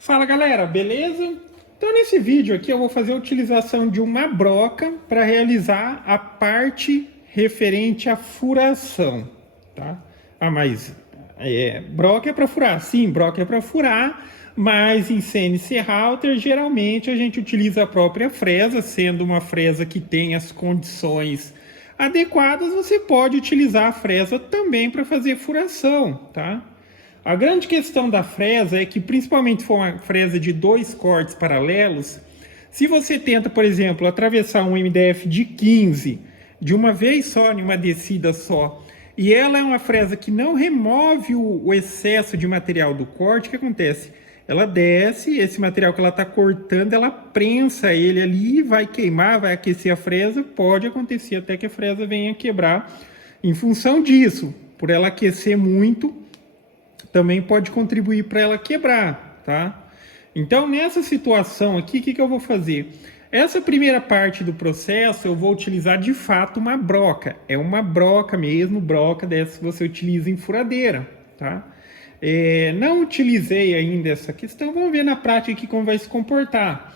Fala galera, beleza? Então nesse vídeo aqui eu vou fazer a utilização de uma broca para realizar a parte referente à furação, tá? Mas broca é para furar? Sim, broca é para furar, mas em CNC Router geralmente a gente utiliza a própria fresa, sendo uma fresa que tem as condições adequadas, você pode utilizar a fresa também para fazer furação, tá? A grande questão da fresa é que, principalmente se for uma fresa de dois cortes paralelos, se você tenta, por exemplo, atravessar um MDF de 15 de uma vez só, em uma descida só, e ela é uma fresa que não remove o excesso de material do corte, o que acontece? Ela desce, esse material que ela está cortando, ela prensa ele ali, vai queimar, vai aquecer a fresa, pode acontecer até que a fresa venha quebrar. Em função disso, por ela aquecer muito, também pode contribuir para ela quebrar, tá? Então, nessa situação aqui, o que eu vou fazer? Essa primeira parte do processo, eu vou utilizar de fato uma broca. É uma broca mesmo, broca dessa que você utiliza em furadeira, tá? Não utilizei ainda essa questão, vamos ver na prática aqui como vai se comportar.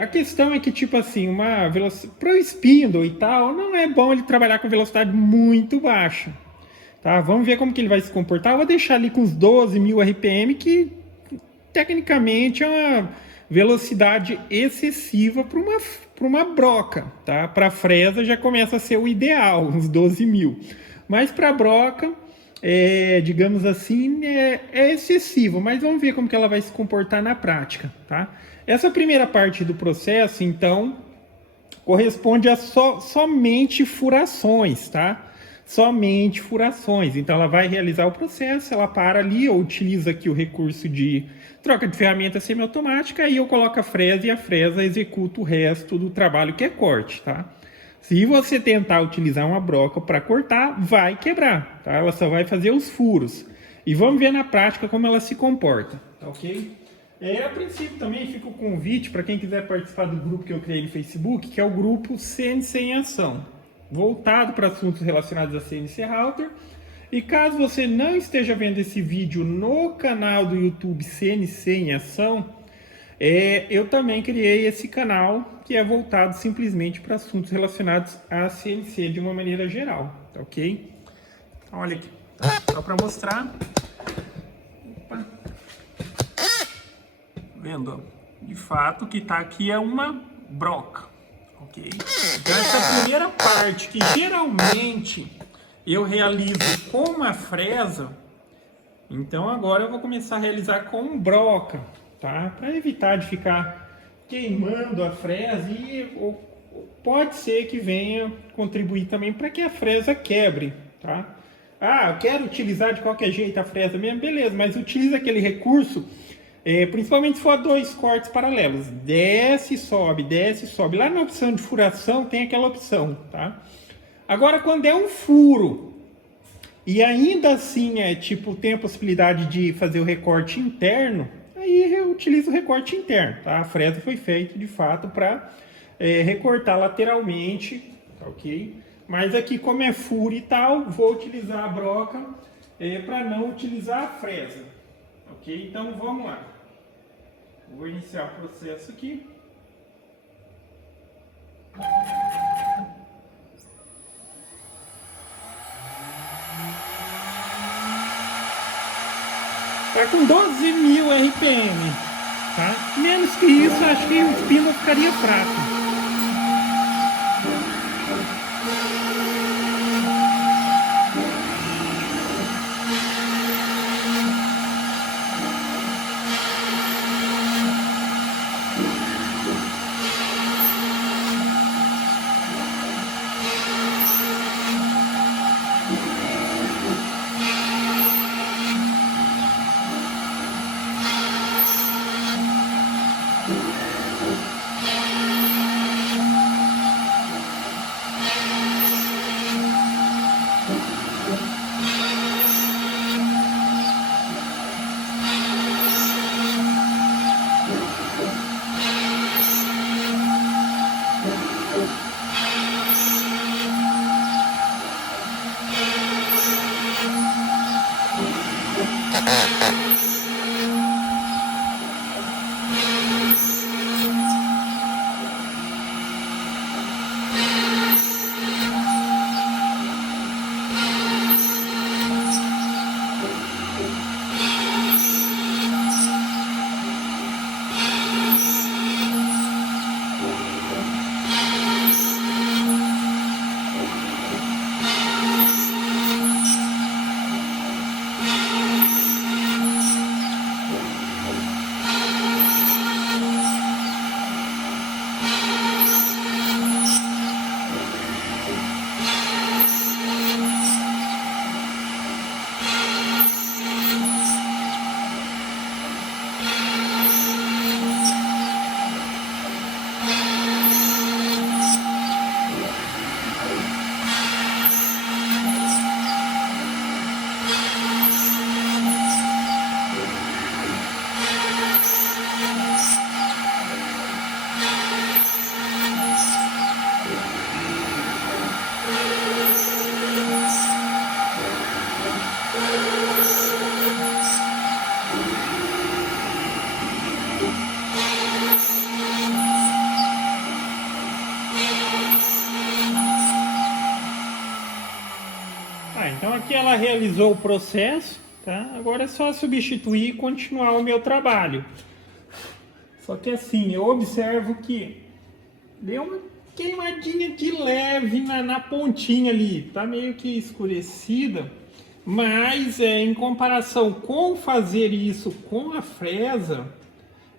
A questão é que, tipo assim, para o spindle e tal, não é bom ele trabalhar com velocidade muito baixa. Tá, vamos ver como que ele vai se comportar. Eu vou deixar ali com uns 12.000 RPM, que tecnicamente é uma velocidade excessiva para uma broca. Tá? Para fresa já começa a ser o ideal, uns 12.000. Mas para broca, digamos assim, é excessivo. Mas vamos ver como que ela vai se comportar na prática. Tá? Essa primeira parte do processo, então, corresponde a somente furações, tá? Somente furações. Então ela vai realizar o processo, ela para ali, eu utilizo aqui o recurso de troca de ferramenta semiautomática, aí eu coloco a fresa e a fresa executa o resto do trabalho, que é corte, tá? Se você tentar utilizar uma broca para cortar, vai quebrar, tá? Ela só vai fazer os furos. E vamos ver na prática como ela se comporta, tá ok? A princípio também fica o convite para quem quiser participar do grupo que eu criei no Facebook, que é o grupo CNC em Ação, voltado para assuntos relacionados a CNC Router. E caso você não esteja vendo esse vídeo no canal do YouTube CNC em Ação, eu também criei esse canal que é voltado simplesmente para assuntos relacionados a CNC de uma maneira geral, tá ok? Então, olha aqui, só para mostrar. Opa. Vendo? De fato, o que está aqui é uma broca, ok? Então, essa primeira parte que geralmente eu realizo com uma fresa, então agora eu vou começar a realizar com broca, tá? Para evitar de ficar queimando a fresa e pode ser que venha contribuir também para que a fresa quebre, tá? Ah, eu quero utilizar de qualquer jeito a fresa mesmo, beleza, mas utiliza aquele recurso, principalmente se for dois cortes paralelos. Desce e sobe, desce e sobe. Lá na opção de furação tem aquela opção, tá? Agora, quando é um furo e ainda assim tem a possibilidade de fazer o recorte interno, aí eu utilizo o recorte interno, tá? A fresa foi feita de fato para recortar lateralmente, tá ok? Mas aqui, como é furo e tal, vou utilizar a broca para não utilizar a fresa, ok? Então vamos lá. Vou iniciar o processo aqui. Está com 12.000 RPM, tá? Menos que isso, acho que o spindle ficaria fraco. ela realizou o processo, tá? Agora é só substituir e continuar o meu trabalho. Só que assim, eu observo que deu uma queimadinha de leve na pontinha ali, tá meio que escurecida, mas em comparação com fazer isso com a fresa,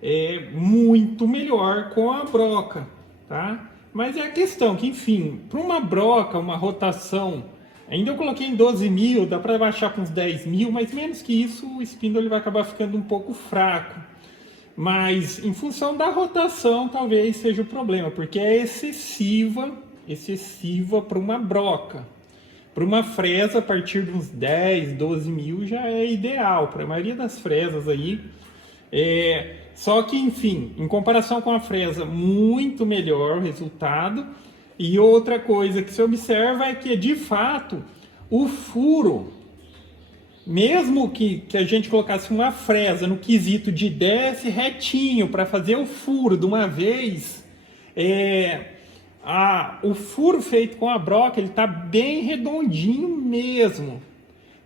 é muito melhor com a broca, tá? Mas é a questão que, enfim, para uma broca, uma rotação, ainda eu coloquei em 12 mil, dá para baixar para uns 10 mil, mas menos que isso o spindle ele vai acabar ficando um pouco fraco. Mas em função da rotação talvez seja o problema, porque é excessiva para uma broca. Para uma fresa, a partir de uns 10, 12 mil já é ideal, para a maioria das fresas aí. Só que, enfim, em comparação com a fresa, muito melhor o resultado. E outra coisa que se observa é que, de fato, o furo, mesmo que a gente colocasse uma fresa no quesito de desce retinho para fazer o furo de uma vez, o furo feito com a broca ele está bem redondinho mesmo.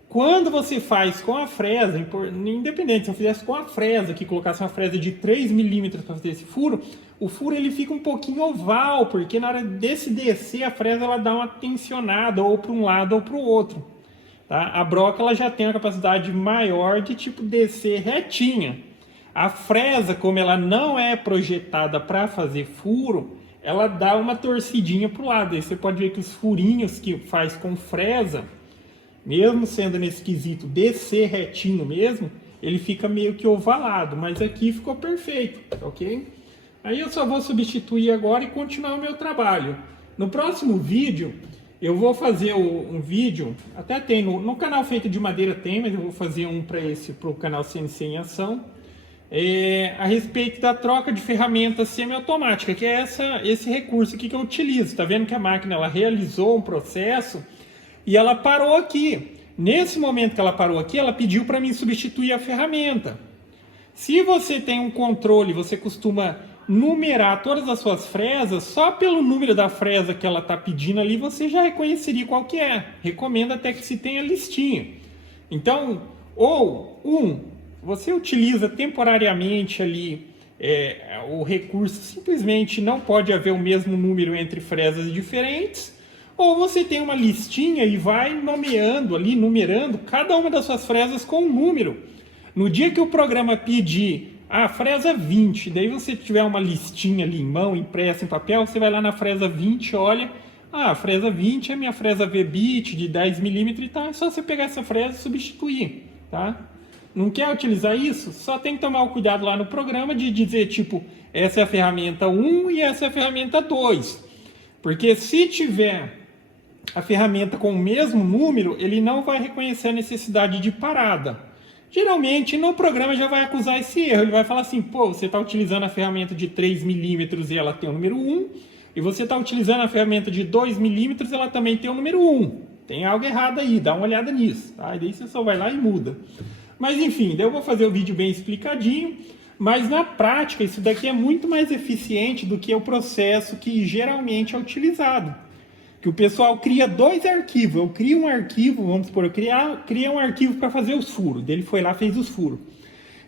Quando você faz com a fresa, independente se eu fizesse com a fresa, que colocasse uma fresa de 3 milímetros para fazer esse furo, o furo ele fica um pouquinho oval, porque na hora desse descer a fresa ela dá uma tensionada ou para um lado ou para o outro. Tá? A broca ela já tem uma capacidade maior de tipo descer retinha. A fresa, como ela não é projetada para fazer furo, ela dá uma torcidinha para o lado. Aí você pode ver que os furinhos que faz com fresa, mesmo sendo nesse quesito descer retinho mesmo, ele fica meio que ovalado, mas aqui ficou perfeito, ok? Aí eu só vou substituir agora e continuar o meu trabalho. No próximo vídeo, eu vou fazer um vídeo, até tem no canal Feito de Madeira tem, mas eu vou fazer um para o canal CNC em Ação, a respeito da troca de ferramentas semiautomática, que é esse recurso aqui que eu utilizo. Tá vendo que a máquina ela realizou um processo e ela parou aqui. Nesse momento que ela parou aqui, ela pediu para mim substituir a ferramenta. Se você tem um controle, você costuma numerar todas as suas fresas, só pelo número da fresa que ela está pedindo ali, você já reconheceria qual que é. Recomendo até que se tenha listinha. Então, você utiliza temporariamente ali o recurso, simplesmente não pode haver o mesmo número entre fresas diferentes, ou você tem uma listinha e vai numerando cada uma das suas fresas com um número. No dia que o programa pedir a fresa 20, daí você tiver uma listinha ali em mão, impressa em papel, você vai lá na fresa 20, olha, a fresa 20 é minha fresa V-bit de 10 milímetros e tá, é só você pegar essa fresa e substituir, tá? Não quer utilizar isso? Só tem que tomar o cuidado lá no programa de dizer, tipo, essa é a ferramenta 1 e essa é a ferramenta 2. Porque se tiver a ferramenta com o mesmo número, ele não vai reconhecer a necessidade de parada. Geralmente, no programa já vai acusar esse erro. Ele vai falar assim, pô, você está utilizando a ferramenta de 3 milímetros e ela tem o número 1, e você está utilizando a ferramenta de 2 milímetros e ela também tem o número 1. Tem algo errado aí, dá uma olhada nisso. Tá? E daí você só vai lá e muda. Mas enfim, daí eu vou fazer o vídeo bem explicadinho, mas na prática isso daqui é muito mais eficiente do que o processo que geralmente é utilizado. Que o pessoal cria dois arquivos. Eu crio um arquivo, vamos supor, eu cria um arquivo para fazer os furos. Daí ele foi lá, fez os furos.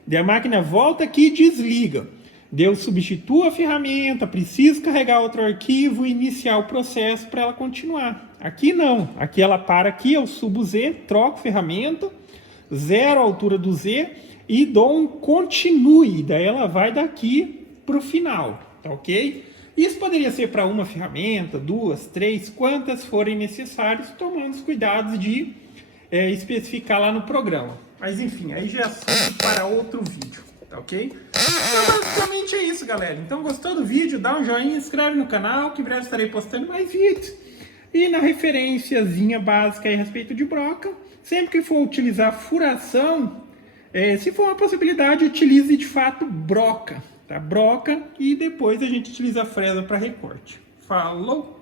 Daí a máquina volta aqui e desliga. Daí eu substituo a ferramenta, preciso carregar outro arquivo e iniciar o processo para ela continuar. Aqui não. Aqui ela para aqui, eu subo o Z, troco a ferramenta, zero a altura do Z e dou um continue. Daí ela vai daqui para o final, tá ok? Isso poderia ser para uma ferramenta, 2, 3, quantas forem necessárias, tomando os cuidados de especificar lá no programa. Mas enfim, aí já é assunto para outro vídeo, tá ok? Então basicamente é isso, galera. Então gostou do vídeo? Dá um joinha, inscreve no canal, que em breve estarei postando mais vídeos. E na referenciazinha básica a respeito de broca, sempre que for utilizar furação, se for uma possibilidade, utilize de fato broca. Tá? Broca e depois a gente utiliza a fresa para recorte. Falou!